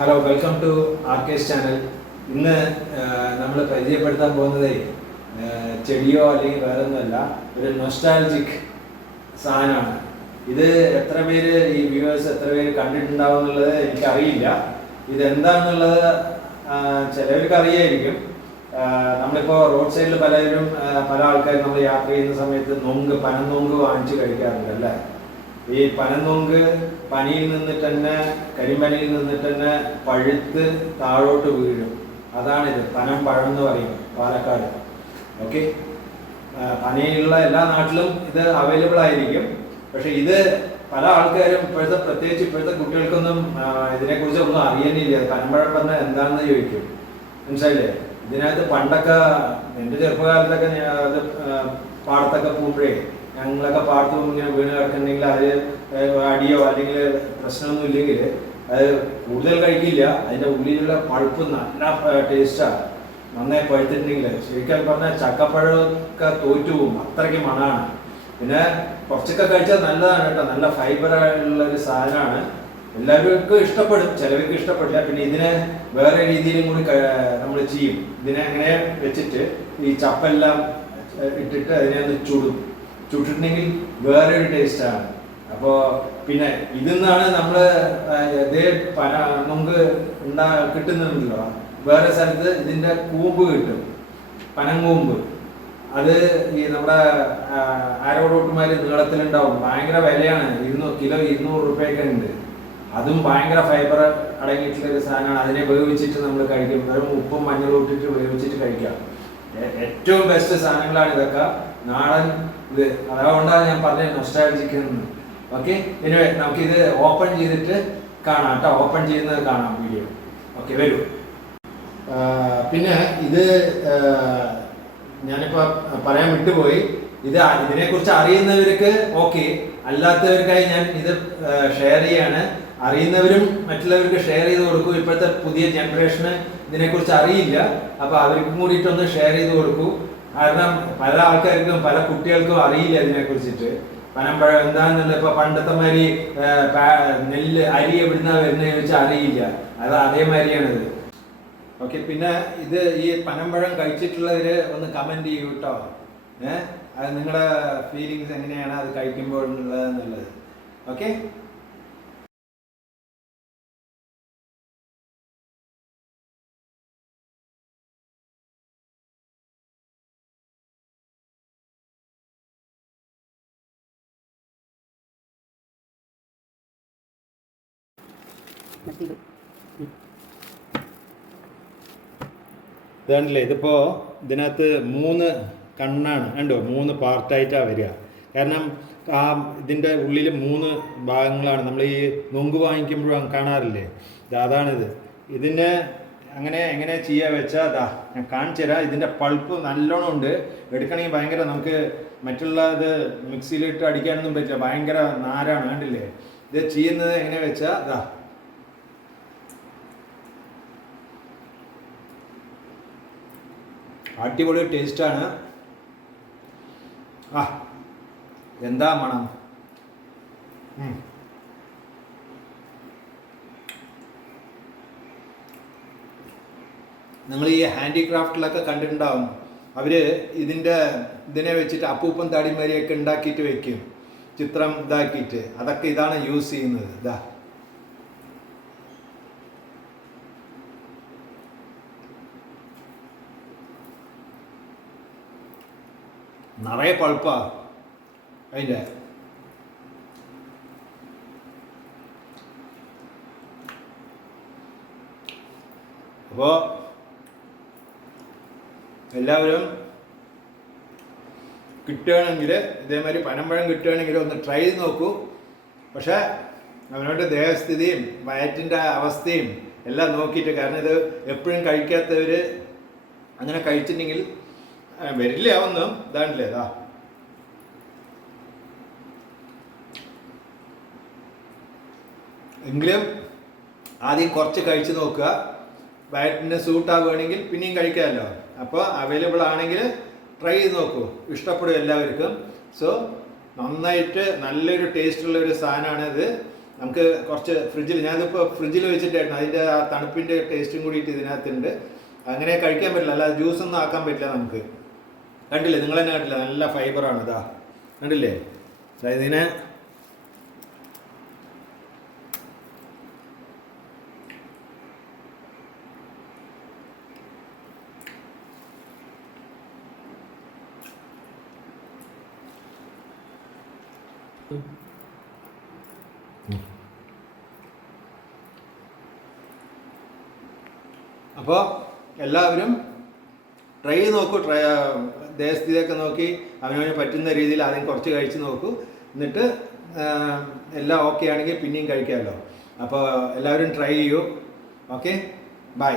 Hello, welcome to ആർക്കേസ് channel. ഇന്ന് നമ്മൾ പരിചയപ്പെടുത്താൻ പോകുന്നത് ചെടിയോ അല്ലെങ്കിൽ വേറെ ഒന്നുമല്ല, ഒരു നൊസ്റ്റാൾജിക് സാധനമാണ്. ഇത് എത്ര പേര് ഈ വ്യൂവേഴ്സ് എത്ര പേര് കണ്ടിട്ടുണ്ടാവും എന്നുള്ളത് എനിക്കറിയില്ല. ഇതെന്താണെന്നുള്ളത് ചിലവർക്ക് അറിയായിരിക്കും. നമ്മളിപ്പോൾ റോഡ് സൈഡിൽ പല ആൾക്കാരും നമ്മൾ യാത്ര ചെയ്യുന്ന സമയത്ത് പനന്നൊങ്ക് വാങ്ങിച്ച് കഴിക്കാറുണ്ട് അല്ലേ. ഈ പനന്നൊങ്ക് പനിയിൽ നിന്നിട്ട് തന്നെ കരിമ്പനിയിൽ നിന്നിട്ട് തന്നെ പഴുത്ത് താഴോട്ട് വീഴും. അതാണിത്, പനം പഴം എന്ന് പറയും പാലക്കാട്. ഓക്കെ, പനയുള്ള എല്ലാ നാട്ടിലും ഇത് അവൈലബിൾ ആയിരിക്കും. പക്ഷെ ഇത് പല ആൾക്കാരും പ്രത്യേകിച്ച് ഇപ്പോഴത്തെ കുട്ടികൾക്കൊന്നും ഇതിനെക്കുറിച്ച് ഒന്നും അറിയാനില്ല. പനമ്പഴം പറഞ്ഞാൽ എന്താണെന്ന് ചോദിക്കും. മനസ്സിലായില്ലേ? ഇതിനകത്ത് പണ്ടൊക്കെ എൻ്റെ ചെറുപ്പകാലത്തൊക്കെ അത് പാടത്തൊക്കെ പോകുമ്പോഴേ ഞങ്ങളൊക്കെ പാടത്ത് ഇങ്ങനെ വീണ് കിടക്കുന്നുണ്ടെങ്കിൽ അത് അടിയോ അല്ലെങ്കിൽ പ്രശ്നമൊന്നും ഇല്ലെങ്കിൽ അത് കൂടുതൽ കഴിക്കില്ല. അതിൻ്റെ ഉള്ളിലുള്ള പഴുപ്പ് നല്ല ടേസ്റ്റാണ്. നന്നായി പഴുത്തിട്ടുണ്ടെങ്കിൽ ശരിക്കും പറഞ്ഞാൽ ചക്കപ്പഴമൊക്കെ തോറ്റു പോകും, അത്രയ്ക്ക് മണമാണ്. പിന്നെ കുറച്ചൊക്കെ കഴിച്ചാൽ നല്ലതാണ് കേട്ടോ, നല്ല ഫൈബർ ഉള്ളൊരു സാധനമാണ്. എല്ലാവർക്കും ഇഷ്ടപ്പെടും, ചിലവർക്ക് ഇഷ്ടപ്പെടില്ല. പിന്നെ ഇതിനെ വേറെ രീതിയിലും കൂടി നമ്മൾ ചെയ്യും. ഇതിനെ അങ്ങനെ വെച്ചിട്ട് ഈ ചപ്പെല്ലാം ഇട്ടിട്ട് അതിനെ ഒന്ന് ചുട്ടിട്ടുണ്ടെങ്കിൽ വേറൊരു ടേസ്റ്റാണ്. അപ്പോൾ പിന്നെ ഇതിന്നാണ് നമ്മൾ ഇതേ നൊങ്ക് കിട്ടുന്നുണ്ടല്ലോ. വേറെ സ്ഥലത്ത് ഇതിൻ്റെ കൂമ്പ് കിട്ടും, പനങ്കൂമ്പ്. അത് ഈ നമ്മുടെ ആരോടോട്ടുമാർ നീളത്തിലുണ്ടാവും. ഭയങ്കര വിലയാണ്, കിലോ 200 രൂപയൊക്കെ ഉണ്ട്. അതും ഭയങ്കര ഫൈബർ അടങ്ങിയിട്ടുള്ളൊരു സാധനമാണ്. അതിനെ വേവിച്ചിട്ട് നമ്മൾ കഴിക്കും. വെറും ഉപ്പും മഞ്ഞളും ഇട്ടിട്ട് വേവിച്ചിട്ട് കഴിക്കാം. ഏറ്റവും ബെസ്റ്റ് സാധനങ്ങളാണ് ഇതൊക്കെ, നാടൻ ഇത്. അതുകൊണ്ടാണ് ഞാൻ പറഞ്ഞത് നൊസ്റ്റാൾജിക് എന്ന്. ഓക്കെ, ഇനി നമുക്കിത് ഓപ്പൺ ചെയ്തിട്ട് കാണാം കേട്ടോ. ഓപ്പൺ ചെയ്യുന്നത് കാണാം വീഡിയോ. ഓക്കെ, വരൂ. പിന്നെ ഇത് ഞാനിപ്പോൾ പറയാൻ വിട്ടുപോയി. ഇതിനെക്കുറിച്ച് അറിയുന്നവർക്ക് ഓക്കെ, അല്ലാത്തവർക്കായി ഞാൻ ഇത് ഷെയർ ചെയ്യാണ്. അറിയുന്നവരും മറ്റുള്ളവർക്ക് ഷെയർ ചെയ്ത് കൊടുക്കൂ. ഇപ്പോഴത്തെ പുതിയ ജനറേഷന് ഇതിനെക്കുറിച്ച് അറിയില്ല, അപ്പോൾ അവർക്കും കൂടിയിട്ടൊന്ന് ഷെയർ ചെയ്ത് കൊടുക്കൂ. കാരണം പല ആൾക്കാർക്കും പല കുട്ടികൾക്കും അറിയില്ല ഇതിനെക്കുറിച്ചിട്ട്. പനമ്പഴം എന്താണെന്നുള്ള ഇപ്പോൾ പണ്ടത്തെ മാതിരി നെല്ല് അരി എവിടുന്നാണ് വരുന്നതെന്ന് വെച്ചാൽ അറിയില്ല. അത് അതേമാതിരിയാണിത്. ഓക്കെ, പിന്നെ ഇത് ഈ പനമ്പഴം കഴിച്ചിട്ടുള്ളവർ ഒന്ന് കമൻറ്റ് ചെയ്യൂ കേട്ടോ. അത് നിങ്ങളുടെ ഫീലിങ്സ് എങ്ങനെയാണ് അത് കഴിക്കുമ്പോൾ ഉള്ളതെന്നുള്ളത്. ഓക്കെ, ഇതാണല്ലേ. ഇതിപ്പോൾ ഇതിനകത്ത് 3 കണ്ണാണ് കണ്ടോ, 3 പാർട്ടായിട്ടാണ് വരിക. കാരണം ഇതിൻ്റെ ഉള്ളിൽ 3 ഭാഗങ്ങളാണ്. നമ്മൾ ഈ നൊങ്ക് വാങ്ങിക്കുമ്പോഴും കാണാറില്ലേ, അതാണിത്. ഇതിനെ എങ്ങനെ ചെയ്യുക വെച്ചാൽ അതാ ഞാൻ കാണിച്ചു തരാം. ഇതിൻ്റെ പൾപ്പ് നല്ലോണം ഉണ്ട്. എടുക്കണമെങ്കിൽ ഭയങ്കര, നമുക്ക് മറ്റുള്ള ഇത് മിക്സിയിലിട്ട് അടിക്കാനൊന്നും പറ്റില്ല, ഭയങ്കര നാരാണ്. കണ്ടില്ലേ? ഇത് ചെയ്യുന്നത് എങ്ങനെ വെച്ചാൽ അതാ അടിപൊളി ടേസ്റ്റാണ്. എന്താ മണം! നിങ്ങൾ ഈ ഹാൻഡിക്രാഫ്റ്റിലൊക്കെ കണ്ടിട്ടുണ്ടാവും, അവർ ഇതിനെ വെച്ചിട്ട് അപ്പൂപ്പൻ താടിമാരിയൊക്കെ ഉണ്ടാക്കിയിട്ട് വെക്കും, ചിത്രം ഇതാക്കിയിട്ട്. അതൊക്കെ ഇതാണ് യൂസ് ചെയ്യുന്നത്. ഇതാ നിറയെ പൾപ്പാ അതിൻ്റെ. അപ്പോൾ എല്ലാവരും കിട്ടുകയാണെങ്കിൽ ഇതേമാതിരി പനമ്പഴം കിട്ടുകയാണെങ്കിൽ ഒന്ന് ട്രൈ ചെയ്ത് നോക്കൂ. പക്ഷേ അവനവൻ്റെ ദേഹസ്ഥിതിയും വയറ്റിൻ്റെ അവസ്ഥയും എല്ലാം നോക്കിയിട്ട്, കാരണം ഇത് എപ്പോഴും കഴിക്കാത്തവർ അങ്ങനെ കഴിച്ചിട്ടുണ്ടെങ്കിൽ വരില്ല ഒന്നും. ഇതാണല്ലേ, ഇതാ എങ്കിലും ആദ്യം കുറച്ച് കഴിച്ച് നോക്കുക. വയറ്റിന് സൂട്ടാവുകയാണെങ്കിൽ പിന്നെയും കഴിക്കാമല്ലോ. അപ്പോൾ അവൈലബിൾ ആണെങ്കിൽ ട്രൈ ചെയ്ത് നോക്കൂ, ഇഷ്ടപ്പെടും എല്ലാവർക്കും. സോ നന്നായിട്ട് നല്ലൊരു ടേസ്റ്റുള്ള ഒരു സാധനമാണ് ഇത്. നമുക്ക് കുറച്ച് ഫ്രിഡ്ജിൽ, ഞാനിപ്പോൾ ഫ്രിഡ്ജിൽ വെച്ചിട്ടായിരുന്നു, അതിൻ്റെ ആ തണുപ്പിൻ്റെ ടേസ്റ്റും കൂടിയിട്ട് ഇതിനകത്തുണ്ട്. അങ്ങനെ കഴിക്കാൻ പറ്റില്ല, അല്ലാതെ ജ്യൂസൊന്നും ആക്കാൻ പറ്റില്ല നമുക്ക്. കണ്ടില്ലേ, നിങ്ങൾ തന്നെ കണ്ടില്ല, നല്ല ഫൈബറാണ് ഇതാ, കണ്ടില്ലേ. അതായത് ഇതിനെ അപ്പോൾ എല്ലാവരും ട്രൈ ചെയ്ത് നോക്കൂ. ദേശസ്ഥിതിയൊക്കെ നോക്കി അവനവന് പറ്റുന്ന രീതിയിൽ ആദ്യം കുറച്ച് കഴിച്ച് നോക്കൂ. എന്നിട്ട് എല്ലാം ഓക്കെ ആണെങ്കിൽ പിന്നെയും കഴിക്കാമല്ലോ. അപ്പോൾ എല്ലാവരും ട്രൈ ചെയ്യൂ. Okay, by.